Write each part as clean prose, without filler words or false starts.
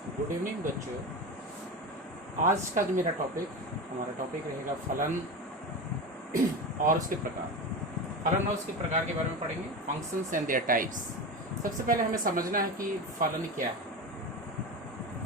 Good evening बच्चों। आज का जो हमारा टॉपिक रहेगा फलन और उसके प्रकार। फलन और उसके प्रकार के बारे में पढ़ेंगे, फंक्शंस एंड देयर टाइप्स। सबसे पहले हमें समझना है कि फलन क्या है।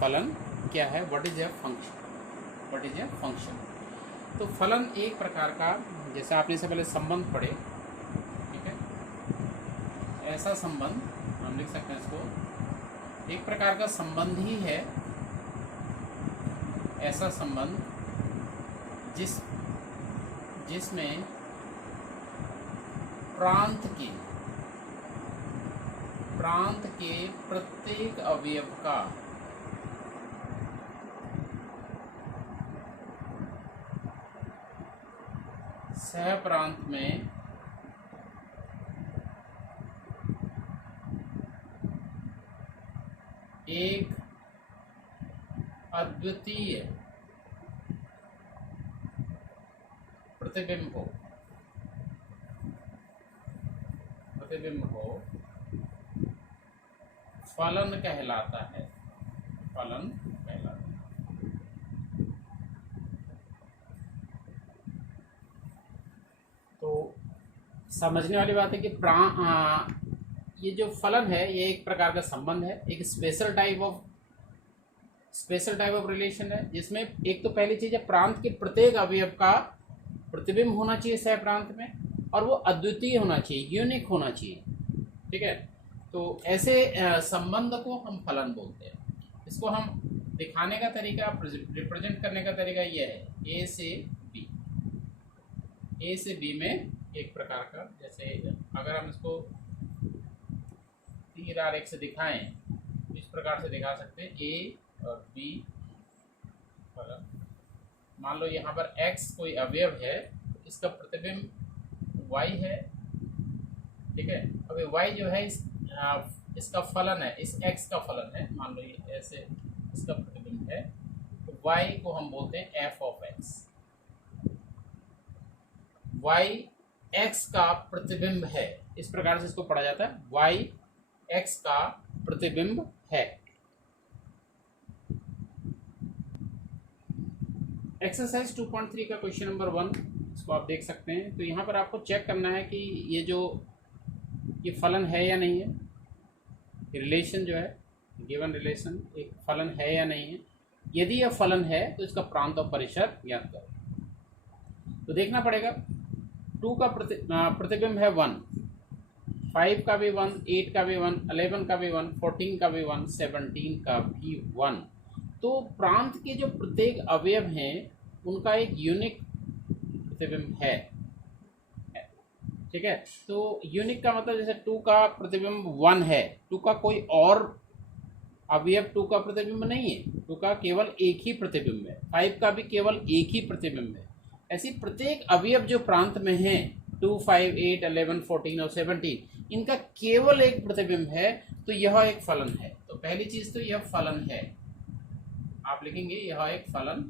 फलन क्या है? What is a function? What is a function? तो फलन एक प्रकार का, जैसे आपने इससे पहले संबंध पढ़े, ठीक है, ऐसा संबंध हम लिख सकते हैं इसको, एक प्रकार का संबंध ही है ऐसा संबंध जिसमें प्रांत के प्रत्येक अवयव का सह प्रांत में एक अद्वितीय प्रतिबिंब हो फलन कहलाता है। फलन कहलाता है। तो समझने वाली बात है कि ये जो फलन है ये एक प्रकार का संबंध है, एक स्पेशल टाइप ऑफ रिलेशन है, जिसमें एक तो पहली चीज है प्रांत के प्रत्येक अवयव का प्रतिबिंब होना चाहिए सह प्रांत में, और वो अद्वितीय होना चाहिए, यूनिक होना चाहिए। ठीक है, तो ऐसे संबंध को हम फलन बोलते हैं। इसको हम दिखाने का तरीका, रिप्रेजेंट करने का तरीका यह है, ए से बी में एक प्रकार का, जैसे अगर हम इसको तीर आरेख से दिखाएं, इस प्रकार से दिखा सकते हैं ए और बी फलन। मान लो यहाँ पर x कोई अवयव है, इसका प्रतिबिंब y है, ठीक है। अभी y जो है इसका फलन है, इस x का फलन है, मान लो ये ऐसे इसका प्रतिबिंब है, तो y को हम बोलते हैं f of x। y x का प्रतिबिंब है, इस प्रकार से इसको पढ़ा जाता है, y x का प्रतिबिंब है। एक्सरसाइज 2.3 का क्वेश्चन नंबर 1 इसको आप देख सकते हैं। तो यहाँ पर आपको चेक करना है कि ये फलन है या नहीं है, रिलेशन जो है, गिवन रिलेशन एक फलन है या नहीं है। यदि यह फलन है तो इसका प्रांत और परिसर ज्ञात करो। तो देखना पड़ेगा, 2 का प्रतिबिंब है 1, 5 का भी 1, 8 का भी 1, 11 का भी 1, 14 का भी 1, 17 का भी 1। तो प्रांत के जो प्रत्येक अवयव हैं उनका एक यूनिक प्रतिबिंब है, ठीक है। तो यूनिक का मतलब, जैसे 2 का प्रतिबिंब 1 है, 2 का कोई और अवयव 2 का प्रतिबिंब नहीं है, 2 का केवल एक ही प्रतिबिंब है, 5 का भी केवल एक ही प्रतिबिंब है। ऐसी प्रत्येक अवयव जो प्रांत में है, 2, 5, 8, 11, 14 और 17, इनका केवल एक प्रतिबिंब है, तो यह एक फलन है। तो पहली चीज तो यह फलन है, आप लिखेंगे यह एक फलन।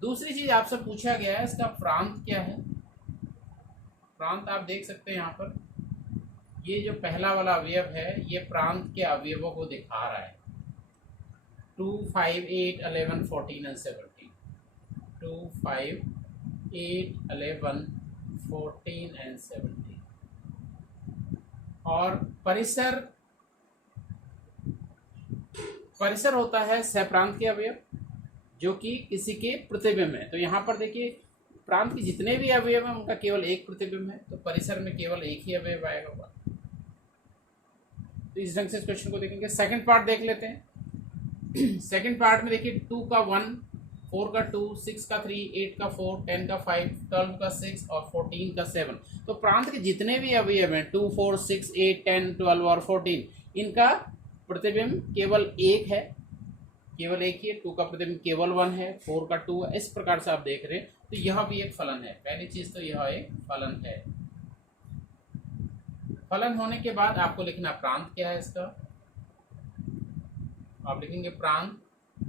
दूसरी चीज आपसे पूछा गया है, इसका प्रांत क्या है। प्रांत आप देख सकते हैं यहाँ पर, ये जो पहला वाला अवयव है ये प्रांत के अवयवों को दिखा रहा है, 2, 5, 8, 11, 14 एंड 17। 2, 5, 8, 11, 14 एंड 17। और परिसर होता है सहप्रांत के अवयव जो कि किसी के प्रतिबिंब है। तो यहाँ पर देखिए, प्रांत के जितने भी अवयव हैं उनका केवल एक प्रतिबिंब है, तो परिसर में केवल एक ही अवयव आएगा। तो इस ढंग से इस क्वेश्चन को देखेंगे। सेकंड पार्ट देख लेते हैं। सेकंड पार्ट में देखिए, 2 का 1, 4 का 2, 6 का 3, 8 का 4, 10 का 5, 12 का 6 और 14 का 7। तो प्रांत के जितने भी अवयव हैं, 2, 4, 6, 8, 10, 12 और 14, इनका प्रतिबिंब केवल एक है, केवल एक ही है। 2 का प्रतिबिंब केवल 1 है, 4 का 2 है। इस प्रकार से आप देख रहे हैं, तो यह भी एक फलन है। पहली चीज तो यह एक फलन है। फलन होने के बाद आपको लिखना प्रांत क्या है इसका। आप लिखेंगे प्रांत,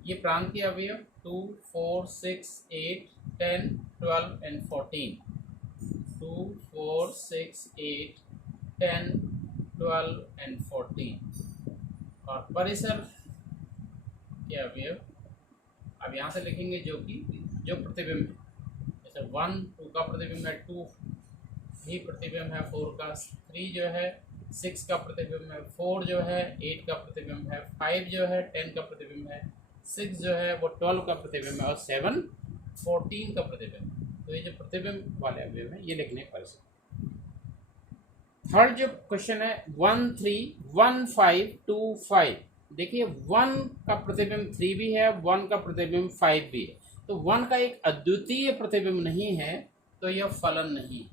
ये प्रांत के अवयव 2, 4, 6, 8, 10, 12 एंड 14। 2, 4, 6, 8, 10, 12 and 14। और परिसर के अवयव अब यहाँ से लिखेंगे जो प्रतिबिंब है, जैसे 1 2 का प्रतिबिंब है, 2 भी प्रतिबिंब है 4 का, 3 जो है 6 का प्रतिबिंब है, 4 जो है 8 का प्रतिबिंब है, 5 जो है 10 का प्रतिबिंब है, 6 जो है वो 12 का प्रतिबिंब है और 7 14 का प्रतिबिंब है। तो ये जो प्रतिबिंब वाले अवयव है ये लिखने पर से। थर्ड जो क्वेश्चन है 1 3 1 5 2 5, देखिए 1 का प्रतिबिंब 3 भी है, 1 का प्रतिबिंब 5 भी है, तो 1 का एक अद्वितीय प्रतिबिंब नहीं है, तो यह फलन नहीं,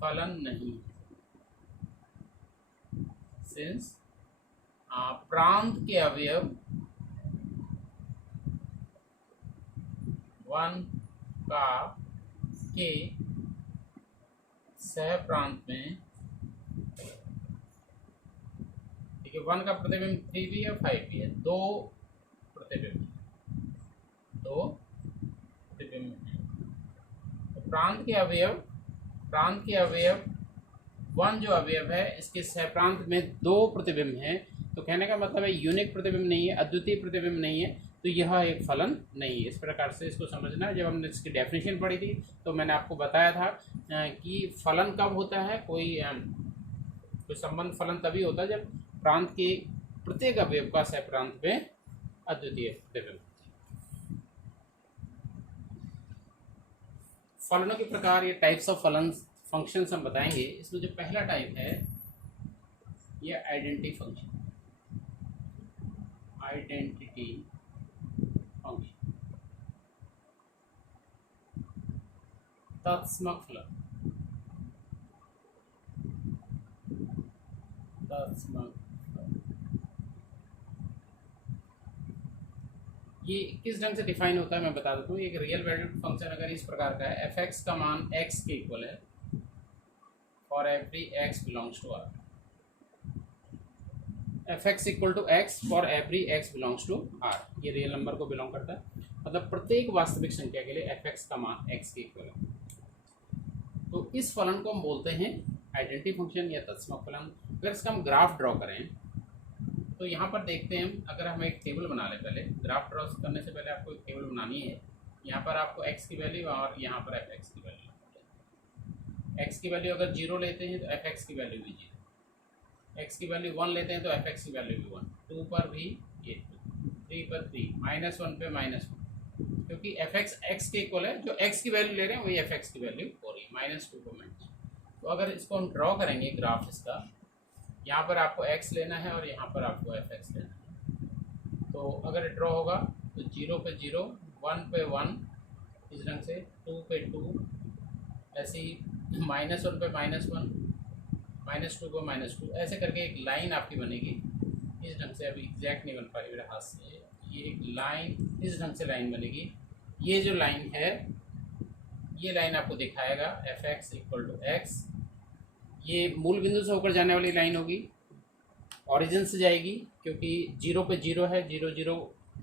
फलन नहीं। सिंस प्रांत के अवयव 1 का के सह प्रांत में, देखिए 1 का प्रतिबिंब 3 भी है 5 भी है, दो प्रतिबिंब है। तो प्रांत के अवयव 1 जो अवयव है इसके सहप्रांत में दो प्रतिबिंब हैं, तो कहने का मतलब है यूनिक प्रतिबिंब नहीं है, अद्वितीय प्रतिबिंब नहीं है, तो यह एक फलन नहीं है। इस प्रकार से इसको समझना है। जब हमने इसकी डेफिनेशन पढ़ी थी तो मैंने आपको बताया था कि फलन कब होता है, कोई संबंध फलन तभी होता है जब प्रांत के प्रत्येक अवयव का सहप्रांत में अद्वितीय प्रतिबिंब। फलनों के प्रकार, ये टाइप्स ऑफ फलन फंक्शंस हम बताएंगे। इसमें जो पहला टाइप है ये आइडेंटिटी फंक्शन, तत्समक फलन, ये किस ढंग से डिफाइन होता है मैं बता देता हूँ। एक रियल वैल्यूड फंक्शन अगर इस प्रकार का है, f(x) का मान x के इक्वल है for every x belongs to r, f(x) equal to x for every x belongs to r, ये रियल नंबर को बिलोंग करता है, मतलब प्रत्येक वास्तविक संख्या के लिए f(x) का मान x के इक्वल है। तो इस फलन को हम बोलते हैं आइडेंटिटी फंक्शन या तत्समक फलन। अगर इसका हम ग्राफ ड्रॉ करें तो यहाँ पर देखते हैं, अगर हम एक टेबल बना लें, पहले ग्राफ ड्रॉ करने से पहले आपको एक टेबल बनानी है। यहाँ पर आपको x की वैल्यू और यहाँ पर f(x) की वैल्यू, x की वैल्यू अगर 0 लेते हैं तो f(x) की वैल्यू भी 0, x की वैल्यू 1 लेते हैं तो f(x) की वैल्यू भी 1, 2 पर भी ये 2, 3 पर 3, -1 पे -1, क्योंकि f(x) x के इक्वल है, जो x की वैल्यू ले रहे हैं वही f(x) की वैल्यू हो रही है, -2 को -2। तो अगर इसको हम ड्रॉ करेंगे ग्राफ इसका, यहाँ पर आपको x लेना है और यहाँ पर आपको f(x) लेना है। तो अगर ड्रॉ होगा तो 0 पे 0, 1 पे 1, इस ढंग से 2 पे 2, ऐसे ही -1 पे -1, -2 पे -2, ऐसे करके एक लाइन आपकी बनेगी इस ढंग से। अभी एग्जैक्ट नहीं बन पा रही मेरे हाथ से, ये एक लाइन इस ढंग से लाइन बनेगी। ये जो लाइन है ये लाइन आपको दिखाएगा f(x) इक्वल टू x, ये मूल बिंदु से होकर जाने वाली लाइन होगी, ओरिजिन से जाएगी, क्योंकि 0 पे 0 है, 0 0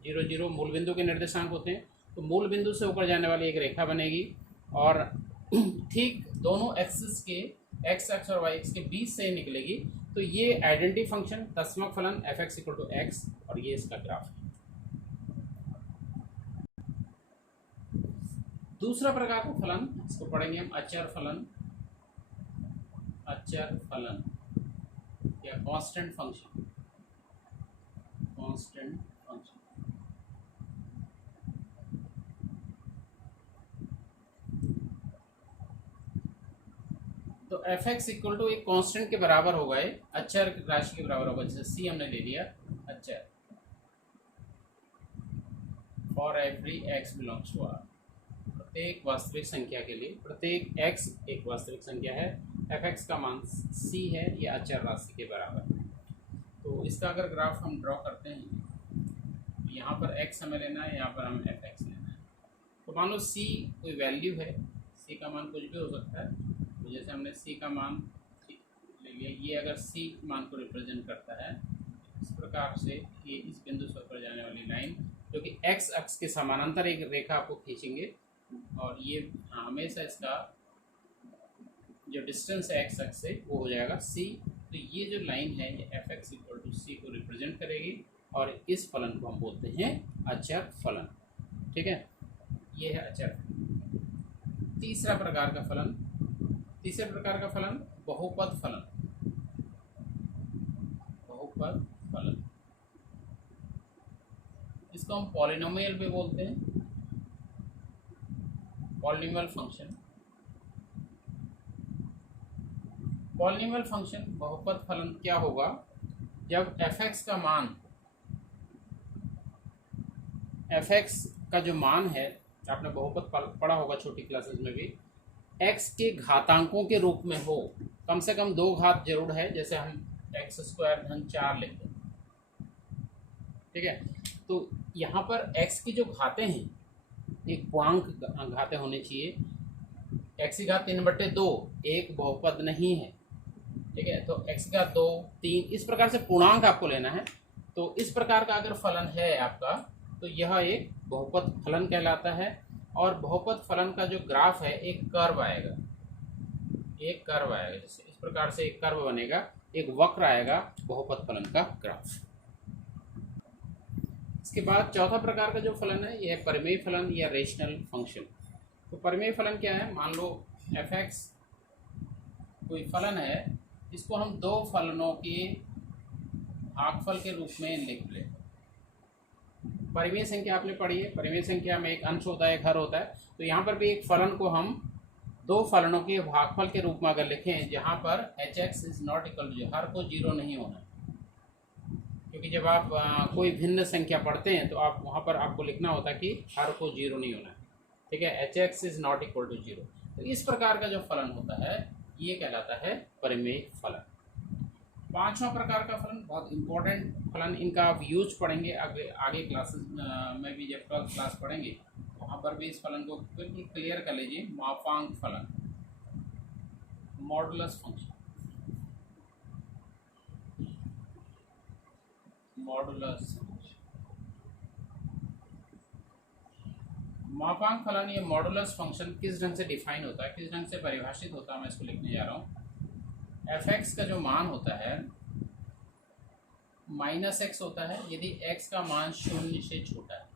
0 0 मूल बिंदु के निर्देशांक होते हैं, तो मूल बिंदु से होकर जाने वाली एक रेखा बनेगी और ठीक दोनों एक्सिस के x अक्ष और y अक्ष के बीच से निकलेगी। तो ये आइडेंटिटी फंक्शन तत्समक फलन f(x) इक्वल टू x और ये इसका ग्राफ है। दूसरा प्रकार का फलन, इसको पढ़ेंगे हम अचर फलन या कांस्टेंट फंक्शन। तो f(x) इक्वल टू एक कांस्टेंट के बराबर होगा, अचर राशि के बराबर होगा। जैसे c हमने ले लिया अचर, for every x belongs to r, प्रत्येक वास्तविक संख्या के लिए, प्रत्येक x एक वास्तविक संख्या है, f(x) का मान c है, ये अचर राशि के बराबर है। तो इसका अगर ग्राफ हम ड्रॉ करते हैं, तो यहाँ पर x हमें लेना है, यहाँ पर हमें f(x) लेना है। तो मान लो c कोई वैल्यू है, c का मान कुछ भी हो सकता है, तो जैसे हमने c का मान ले लिया, ये अगर c मान को रिप्रेजेंट करता है, इस प्रकार से ये इस बिंदु से होकर जाने वाली लाइन जो कि x अक्ष के समानांतर एक रेखा आपको खींचेंगे, और ये हमेशा इसका जो डिस्टेंस है x अक्ष से वो हो जाएगा c तो ये जो लाइन है ये एफ एक्स इक्वल टू सी को रिप्रेजेंट करेगी और इस फलन को हम बोलते हैं अचर फलन। ठीक है, ये है अचर। तीसरा प्रकार का फलन, तीसरे प्रकार का फलन बहुपद फलन। बहुपद फलन, इसको हम पॉलिनोमियल भी बोलते हैं, पॉलिनोमियल फंक्शन। पॉलिनोमियल फंक्शन बहुपद फलन क्या होगा, जब f(x) का मान, f(x) का जो मान है, आपने बहुपद पढ़ा होगा छोटी क्लासेस में भी, x के घातांकों के रूप में हो, कम से कम 2 घात जरूर है, जैसे हम x² धन 4 लेते हैं। ठीक है, तो यहाँ पर x की जो घातें हैं, एक पूर्णांक घातें होनी चाहिए। x की घात 3/2 एक बहुपद नहीं है। ठीक है, तो x की घात 2, 3 इस प्रकार से पूर्णांक आपको लेना है। तो इस प्रकार का अगर फलन है आपका, तो यह एक बहुपद फलन कहलाता है। और बहुपद फलन का जो ग्राफ है, एक कर्व आएगा, एक कर्व आएगा, जैसे इस प्रकार से एक कर्व बनेगा, एक वक्र आएगा बहुपद फलन का ग्राफ। इसके बाद चौथा प्रकार का जो फलन है, यह है परिमेय फलन या रेशनल फंक्शन। तो परिमेय फलन क्या है, मान लो f(x) कोई फलन है, इसको हम 2 फलनों के भागफल के रूप में लिख लें। परिमेय संख्या आपने पढ़ी है, परिमेय संख्या में एक अंश होता है, एक हर होता है। तो यहाँ पर भी एक फलन को हम 2 फलनों के भागफल के रूप में अगर लिखें, जहाँ पर h(x) is not equal to, हर को 0 नहीं होना, क्योंकि जब आप कोई भिन्न संख्या पढ़ते हैं तो आप वहाँ पर आपको लिखना होता है कि हर को 0 नहीं होना है। ठीक है, h(x) is not equal to 0। तो इस प्रकार का जो फलन होता है, ये कहलाता है परिमेय फलन। पांचवा प्रकार का फलन बहुत इंपॉर्टेंट फलन, इनका आप यूज पढ़ेंगे आगे क्लासेस में भी, जब 12th क्लास पढ़ेंगे वहाँ पर भी इस फलन को बिल्कुल क्लियर कर लीजिए। मापांक फलन, मॉडुलस फंक्शन, मॉडुलस मापांक फलन या मॉडुलस फंक्शन किस ढंग से डिफाइन होता है, किस ढंग से परिभाषित होता है, मैं इसको लिखने जा रहा हूँ। f(x) का जो मान होता है -x होता है यदि x का मान 0 से छोटा है।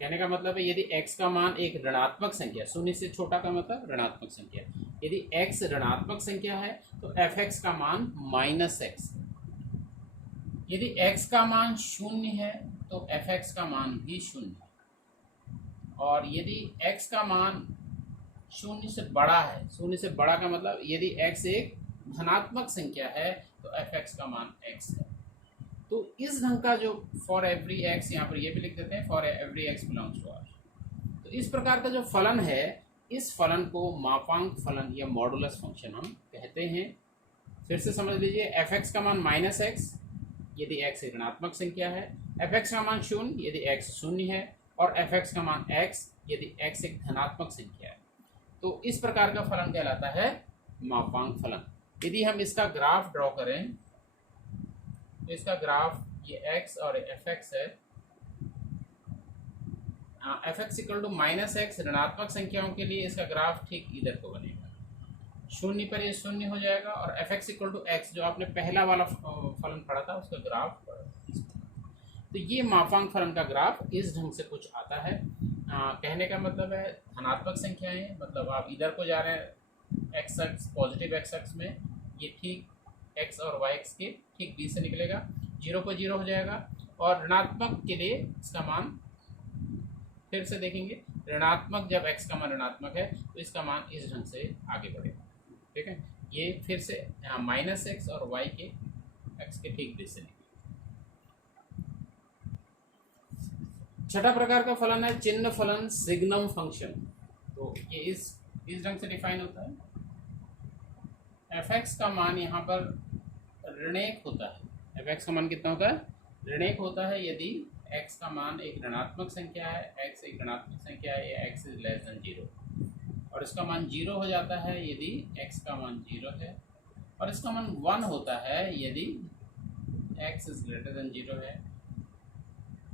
कहने का मतलब है, यदि x का मान एक ऋणात्मक संख्या, 0 से छोटा का मतलब ऋणात्मक संख्या, यदि x ऋणात्मक संख्या है तो f(x) का मान -x। यदि x का मान 0 है तो f(x) का मान भी 0 है। और यदि x का मान 0 से बड़ा है, 0 से बड़ा का मतलब यदि x एक धनात्मक संख्या है तो f(x) का मान x है। तो इस ढंग का जो फॉर एवरी x, यहाँ पर ये भी लिख देते हैं for every x belongs to R। तो इस प्रकार का जो फलन है, इस फलन को मापांक फलन या मॉडुलस फंक्शन हम कहते हैं। फिर से समझ लीजिए, f(x) का मान -x यदि x एक ऋणात्मक संख्या है, f(x) का मान 0 यदि x 0 है, और f(x) का मान x यदि x एक धनात्मक संख्या है। तो इस प्रकार का फलन कहलाता है मापांक फलन। यदि हम इसका ग्राफ ड्रॉ करें, तो इसका ग्राफ ये x और f(x) है। f(x) इक्वल टू -x ऋणात्मक संख्याओं के लिए इसका ग्राफ ठीक इधर को बनेगा, 0 पर ये 0 हो जाएगा, और f(x) इक्वल टू x जो आपने पहला वाला फलन पढ़ा था उसका ग्राफ। तो ये मापांक फलन का ग्राफ इस ढंग से कुछ आता है। कहने का मतलब है, धनात्मक संख्याएं, मतलब आप इधर को जा रहे हैं x अक्ष, पॉजिटिव x अक्ष में, ये ठीक x और y अक्ष के ठीक बीच से निकलेगा, 0 पर 0 हो जाएगा। और ऋणात्मक के लिए इसका मान फिर से देखेंगे, ऋणात्मक जब x का मान ऋणात्मक है तो इसका मान इस ढंग से आगे बढ़ेगा। ठीक है, ये फिर से -x और y के x के ठीक बीच से निकलेगा। छठा प्रकार का फलन है चिन्ह फलन, सिग्नम फंक्शन। तो ये इस ढंग से डिफाइन होता है। f(x) का मान यहाँ पर ऋणेक होता है। f(x) का मान कितना होता है, ऋणेक होता है यदि x का मान एक ऋणात्मक संख्या है, x एक ऋणात्मक संख्या है, या x इज लेस देन 0। और इसका मान 0 हो जाता है यदि x का मान 0 है, और इसका मान 1 होता है यदि x इज ग्रेटर देन 0 है।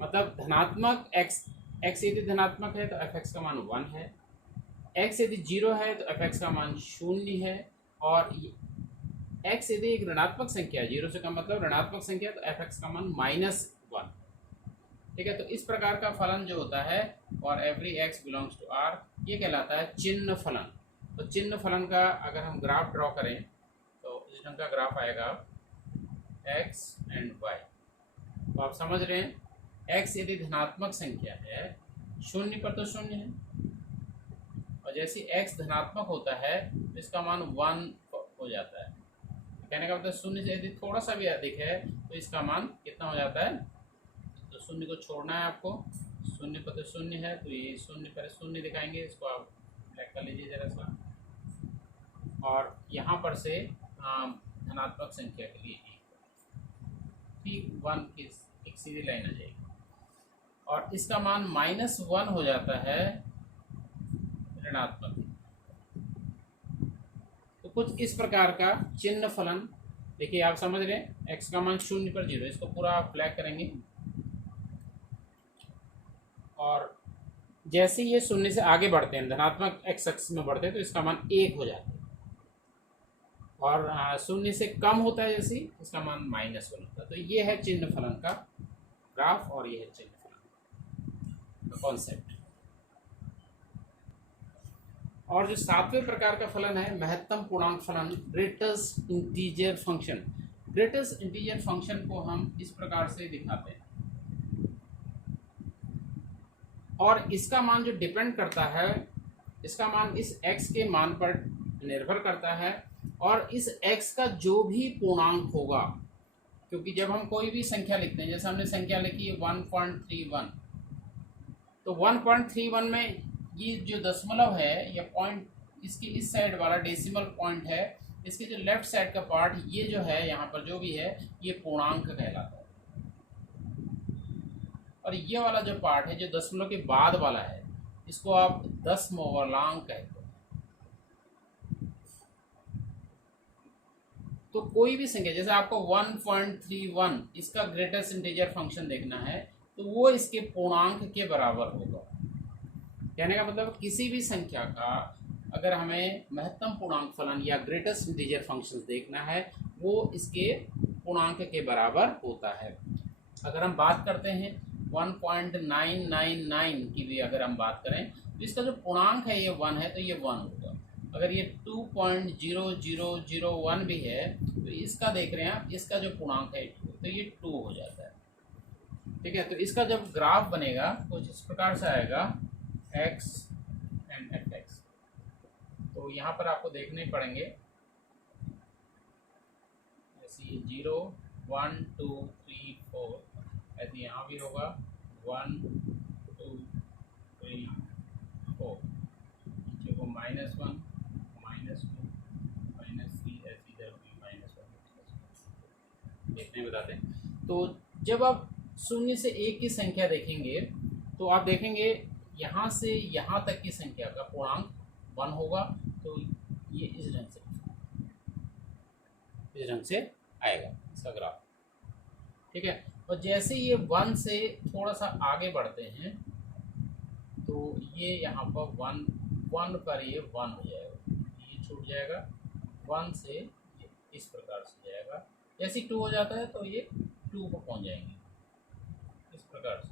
मतलब धनात्मक x यदि धनात्मक है तो f(x) का मान 1 है, x यदि 0 है तो f(x) का मान 0 है, और x यदि एक ऋणात्मक संख्या है, 0 से कम मतलब ऋणात्मक संख्या, तो f(x) का मान -1, ठीक है। तो इस प्रकार का फलन जो होता है और every x belongs to R, ये कहलाता है चिन्ह फलन। तो चिन्ह फलन का अगर हम ग्राफ ड्रॉ करें तो इस ढंग का ग्राफ आएगा x एंड y। तो आप समझ रहे हैं x यदि धनात्मक संख्या है, 0 पर तो 0 है, और जैसे x धनात्मक होता है तो इसका मान 1 हो जाता है। कहने का मतलब 0 से यदि थोड़ा सा भी अधिक है तो इसका मान कितना हो जाता है, तो 0 को छोड़ना है आपको, 0 पर तो 0 है तो ये 0 पर 0 दिखाएंगे, इसको आप ब्लैक कर लीजिए जरा सा, और यहाँ पर से धनात्मक संख्या के लिए ठीक 1 की एक सीधी लाइन आ जाएगी, और इसका मान -1 हो जाता है ऋणात्मक। तो कुछ इस प्रकार का चिन्ह फलन, देखिए आप समझ रहे हैं x का मान 0 पर 0, इसको पूरा आप ब्लैक करेंगे, और जैसे ये 0 से आगे बढ़ते हैं, धनात्मक x अक्ष में बढ़ते हैं, तो इसका मान 1 हो जाता है, और 0 से कम होता है जैसे इसका मान -1 होता है। तो ये है चिन्ह फलन का ग्राफ, और ये है चिन्ह फलन का कॉन्सेप्ट। और जो 7वें प्रकार का फलन है महत्तम पूर्णांक फलन, greatest integer function. Greatest integer function को हम इस प्रकार से दिखाते हैं, और इसका मान जो डिपेंड करता है, इसका मान इस x के मान पर निर्भर करता है, और इस x का जो भी पूर्णांक होगा, क्योंकि जब हम कोई भी संख्या लिखते हैं, जैसे हमने संख्या लिखी है 1.31, तो 1.31 में ये जो दशमलव है या पॉइंट, इसकी इस साइड वाला डेसिमल पॉइंट है, इसके जो लेफ्ट साइड का पार्ट, ये जो है यहाँ पर जो भी है ये पूर्णांक कहलाता है, और ये वाला जो पार्ट है जो दशमलव के बाद वाला है, इसको आप दशमलवांक कहते हैं। तो कोई भी संख्या, जैसे आपको 1.31 इसका ग्रेटेस्ट इंटीजर फंक्शन देखना है, तो वो इसके पूर्णांक के बराबर होगा। कहने का मतलब किसी भी संख्या का अगर हमें महत्तम पूर्णांक फलन या ग्रेटेस्ट इंटीजर फंक्शन देखना है, वो इसके पूर्णांक के बराबर होता है। अगर हम बात करते हैं 1.999 की भी अगर हम बात करें, तो इसका जो पूर्णांक है ये 1 है, तो ये 1 होगा। अगर ये 2.0001 भी है, तो इसका देख रहे हैं आप, इसका जो पूर्णांक है 2, तो ये 2 हो जाता है, ठीक है। तो इसका जब ग्राफ बनेगा कुछ इस प्रकार से आएगा, x एंड fx। तो यहाँ पर आपको देखने पड़ेंगे, जैसे 0 1 2 3 4, ऐसे यहाँ भी होगा 1 2 3 4, नीचे को -1 -2 -3, ऐसे इधर भी -1 देखने बताते हैं। तो जब आप 0 से 1 की संख्या देखेंगे, तो आप देखेंगे यहाँ से यहाँ तक की संख्या का पूर्णांक 1 होगा, तो ये इस ढंग से आएगा इसका ग्राफ, ठीक है। और जैसे ये 1 से थोड़ा सा आगे बढ़ते हैं, तो ये यहाँ पर 1 पर ये 1 हो जाएगा, ये छूट जाएगा, 1 से इस प्रकार से जाएगा, जैसे 2 हो जाता है तो ये 2 पर पहुँच जाएंगे इस प्रकार से,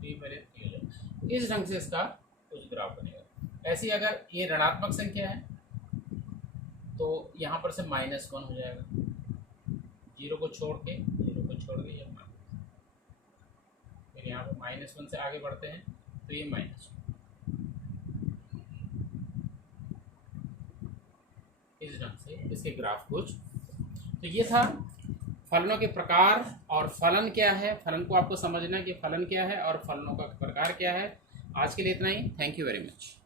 3 पहले 3 हो जाएगा। इस ढंग से इसका कुछ ग्राफ बनेगा। ऐसी अगर ये ऋणात्मक संख्या है तो यहाँ पर से -1 हो जाएगा, 0 को छोड़ के या फिर यहाँ पर -1 से आगे बढ़ते हैं तो ये -1, इस ढंग से इसके ग्राफ कुछ। तो ये था फलनों के प्रकार और फलन क्या है, फलन को आपको समझना है कि फलन क्या है और फलनों का प्रकार क्या है। आज के लिए इतना ही, थैंक यू वेरी मच।